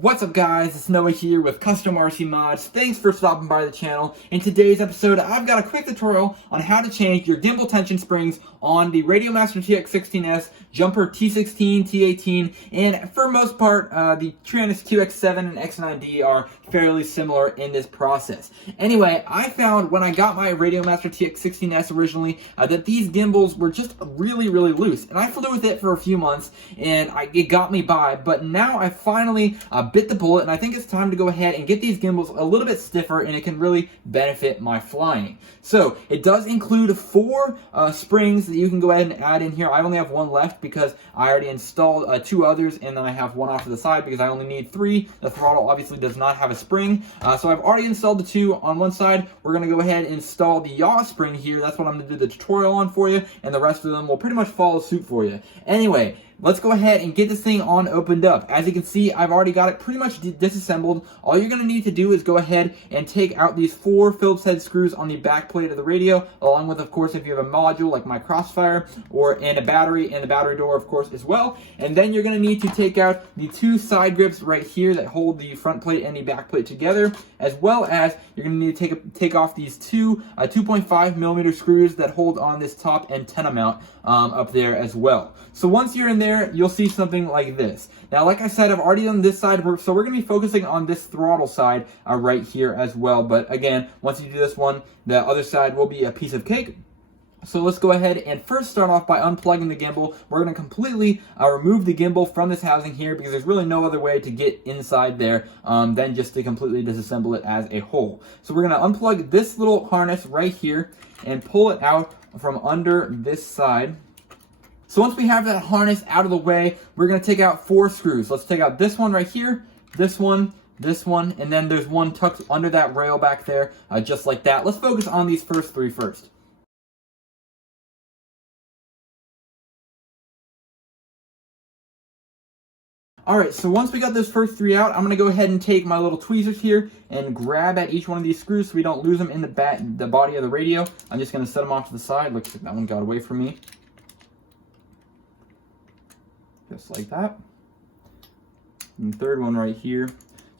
What's up guys, it's Noah here with Custom RC Mods. Thanks for stopping by the channel. In today's episode, I've got a quick tutorial on how to change your gimbal tension springs on the RadioMaster TX16S, Jumper T16, T18, and for most part, the Taranis QX7 and X9D are fairly similar in this process. Anyway, I found when I got my RadioMaster TX16S originally that these gimbals were just really loose, and I flew with it for a few months and it got me by, but now I finally bit the bullet, and I think it's time to go ahead and get these gimbals a little bit stiffer, and it can really benefit my flying. So it does include 4 springs that you can go ahead and add in here. I only have 1 left because I already installed 2 others, and then I have 1 off to the side because I only need 3. The throttle obviously does not have a spring, so I've already installed the 2 on one side. We're going to go ahead and install the yaw spring here. That's what I'm going to do the tutorial on for you, and the rest of them will pretty much follow suit for you. Anyway, let's go ahead and get this thing on opened up. As you can see, I've already got it pretty much disassembled. All you're going to need to do is go ahead and take out these 4 Phillips head screws on the back plate of the radio, along with, of course, if you have a module like my Crossfire, and a battery, and the battery door, of course, as well. And then you're going to need to take out the 2 side grips right here that hold the front plate and the back plate together, as well as you're going to need to take off these 2 2.5mm screws that hold on this top antenna mount up there as well. So once you're in there, you'll see something like this. Now, like I said, I've already done this side, so we're going to be focusing on this throttle side right here as well. But again, once you do this one, the other side will be a piece of cake. So let's go ahead and first start off by unplugging the gimbal. We're going to completely remove the gimbal from this housing here because there's really no other way to get inside there than just to completely disassemble it as a whole. So we're going to unplug this little harness right here and pull it out from under this side. So once we have that harness out of the way, we're going to take out 4 screws. Let's take out this one right here, this one, and then there's one tucked under that rail back there, just like that. Let's focus on these first 3 first. Alright, so once we got those first 3 out, I'm going to go ahead and take my little tweezers here and grab at each one of these screws so we don't lose them in the body of the radio. I'm just going to set them off to the side. Looks like that one got away from me. Just like that. And the third one right here,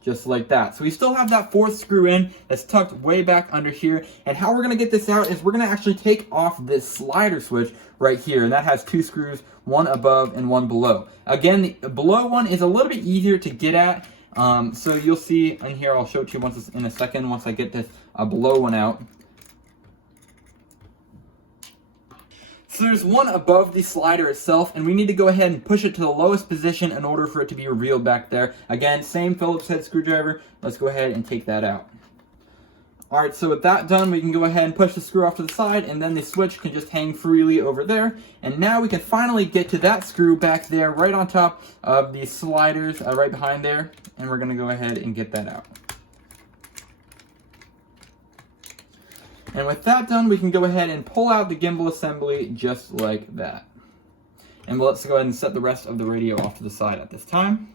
just like that. So we still have that 4th screw in that's tucked way back under here. And how we're going to get this out is we're going to actually take off this slider switch right here. And that has 2 screws, 1 above and 1 below. Again, the below one is a little bit easier to get at. So you'll see in here, I'll show it to you in a second once I get this below one out. So there's one above the slider itself, and we need to go ahead and push it to the lowest position in order for it to be revealed back there. Again, same Phillips head screwdriver. Let's go ahead and take that out. Alright, so with that done, we can go ahead and push the screw off to the side, and then the switch can just hang freely over there. And now we can finally get to that screw back there, right on top of the sliders, right behind there. And we're going to go ahead and get that out. And with that done, we can go ahead and pull out the gimbal assembly just like that. And let's go ahead and set the rest of the radio off to the side at this time.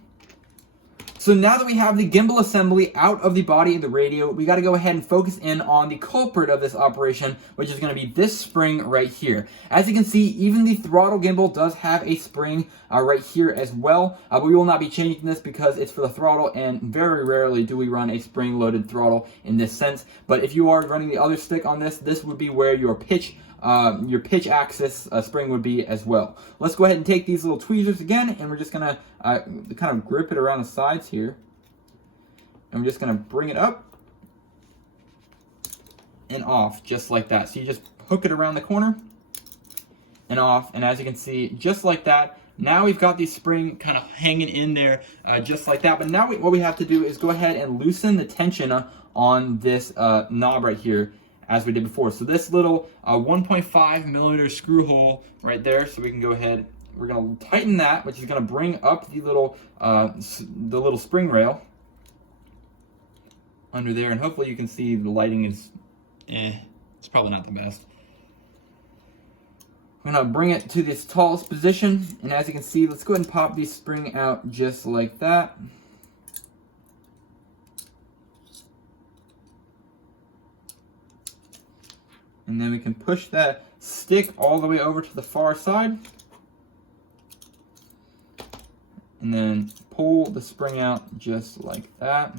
So now that we have the gimbal assembly out of the body of the radio, we got to go ahead and focus in on the culprit of this operation, which is going to be this spring right here. As you can see, even the throttle gimbal does have a spring right here as well, but we will not be changing this because it's for the throttle, and very rarely do we run a spring-loaded throttle in this sense. But if you are running the other stick on this, this would be where your pitch axis spring would be as well. Let's go ahead and take these little tweezers again, and we're just going to kind of grip it around the sides here. And we're just going to bring it up and off just like that. So you just hook it around the corner and off, and as you can see, just like that. Now we've got the spring kind of hanging in there just like that. But now what we have to do is go ahead and loosen the tension on this knob right here, as we did before. So this little 1.5mm screw hole right there, so we can go ahead, we're going to tighten that, which is going to bring up the little spring rail under there, and hopefully you can see the lighting is, it's probably not the best. I'm going to bring it to this tallest position, and as you can see, let's go ahead and pop the spring out just like that. And then we can push that stick all the way over to the far side. and then pull the spring out just like that.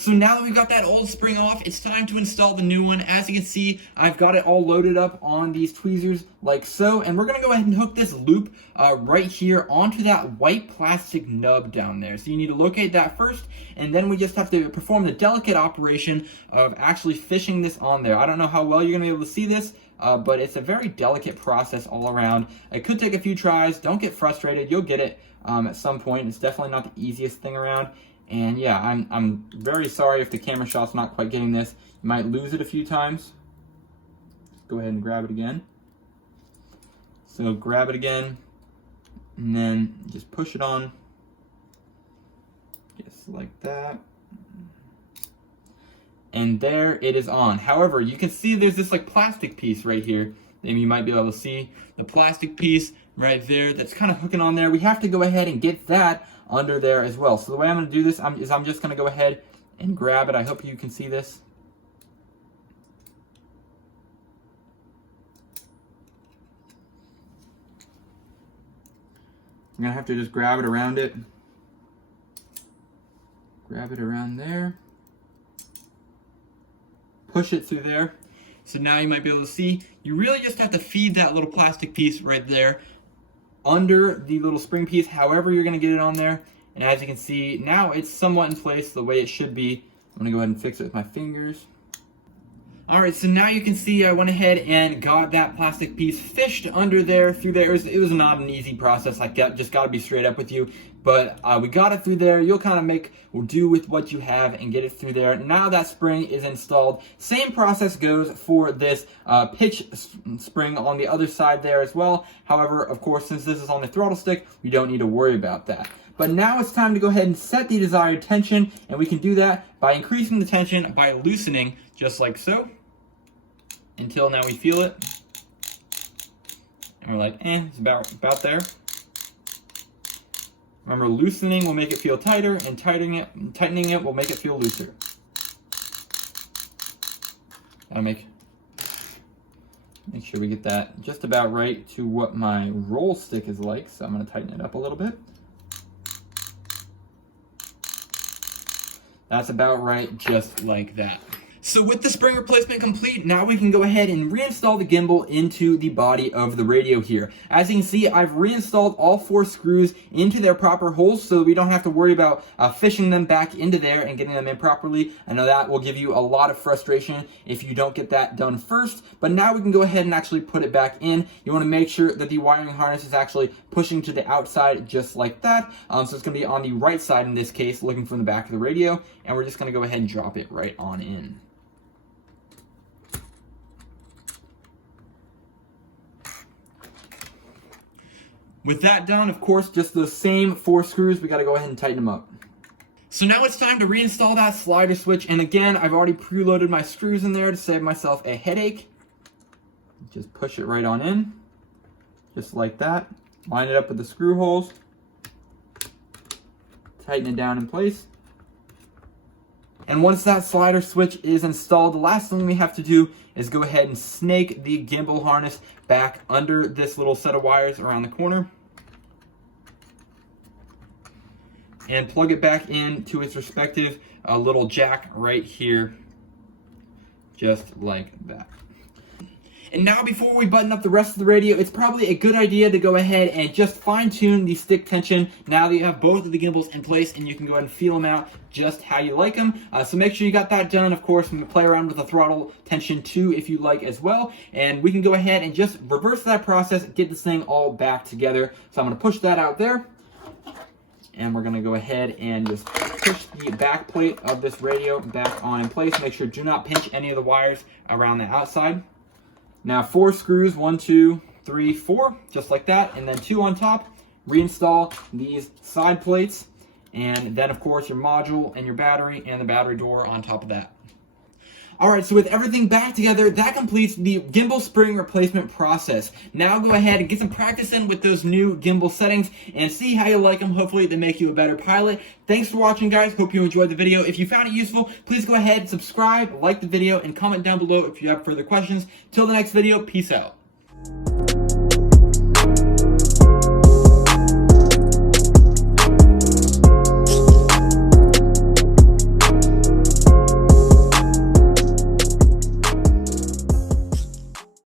So now that we've got that old spring off, it's time to install the new one. As you can see, I've got it all loaded up on these tweezers like so, and we're gonna go ahead and hook this loop right here onto that white plastic nub down there. So you need to locate that first, and then we just have to perform the delicate operation of actually fishing this on there. I don't know how well you're gonna be able to see this, but it's a very delicate process all around. It could take a few tries. Don't get frustrated. You'll get it at some point. It's definitely not the easiest thing around. And yeah, I'm very sorry if the camera shot's not quite getting this. You might lose it a few times. Go ahead and grab it again. So grab it again, and then just push it on, just like that. And there it is on. However, you can see there's this like plastic piece right here. Maybe you might be able to see the plastic piece right there that's kind of hooking on there. We have to go ahead and get that under there as well. So the way I'm going to do this is I'm just going to go ahead and grab it. I hope you can see this. I'm going to have to just grab it around it. Grab it around there. Push it through there. So now you might be able to see, you really just have to feed that little plastic piece right there under the little spring piece, however you're going to get it on there. And as you can see, now it's somewhat in place the way it should be. I'm going to go ahead and fix it with my fingers. Alright, so now you can see I went ahead and got that plastic piece fished under there, through there. It was not an easy process. I just got to be straight up with you. But we got it through there. You'll kind of do with what you have and get it through there. Now that spring is installed. Same process goes for this pitch spring on the other side there as well. However, of course, since this is on the throttle stick, we don't need to worry about that. But now it's time to go ahead and set the desired tension, and we can do that by increasing the tension by loosening, just like so, until now we feel it. And we're like, it's about there. Remember, loosening will make it feel tighter, and tightening it will make it feel looser. Gotta make sure we get that just about right to what my roll stick is like, so I'm gonna tighten it up a little bit. That's about right, just like that. So with the spring replacement complete, now we can go ahead and reinstall the gimbal into the body of the radio here. As you can see, I've reinstalled all 4 screws into their proper holes so that we don't have to worry about fishing them back into there and getting them in properly. I know that will give you a lot of frustration if you don't get that done first, but now we can go ahead and actually put it back in. You want to make sure that the wiring harness is actually pushing to the outside just like that. So it's going to be on the right side in this case, looking from the back of the radio, and we're just going to go ahead and drop it right on in. With that done, of course, just those same 4 screws, we got to go ahead and tighten them up. So now it's time to reinstall that slider switch, and again, I've already preloaded my screws in there to save myself a headache. Just push it right on in, just like that. Line it up with the screw holes. Tighten it down in place. And once that slider switch is installed, the last thing we have to do is go ahead and snake the gimbal harness back under this little set of wires around the corner. And plug it back into its respective little jack right here, just like that. And now before we button up the rest of the radio, it's probably a good idea to go ahead and just fine tune the stick tension now that you have both of the gimbals in place, and you can go ahead and feel them out just how you like them. So make sure you got that done. Of course, we can play around with the throttle tension too if you like as well. And we can go ahead and just reverse that process, get this thing all back together. So I'm going to push that out there. And we're going to go ahead and just push the back plate of this radio back on in place. Make sure do not pinch any of the wires around the outside. Now 4 screws, 1, 2, 3, 4, just like that, and then 2 on top. Reinstall these side plates, and then of course your module and your battery and the battery door on top of that. Alright, so with everything back together, that completes the gimbal spring replacement process. Now go ahead and get some practice in with those new gimbal settings and see how you like them. Hopefully they make you a better pilot. Thanks for watching, guys. Hope you enjoyed the video. If you found it useful, please go ahead, subscribe, like the video, and comment down below if you have further questions. Till the next video, peace out.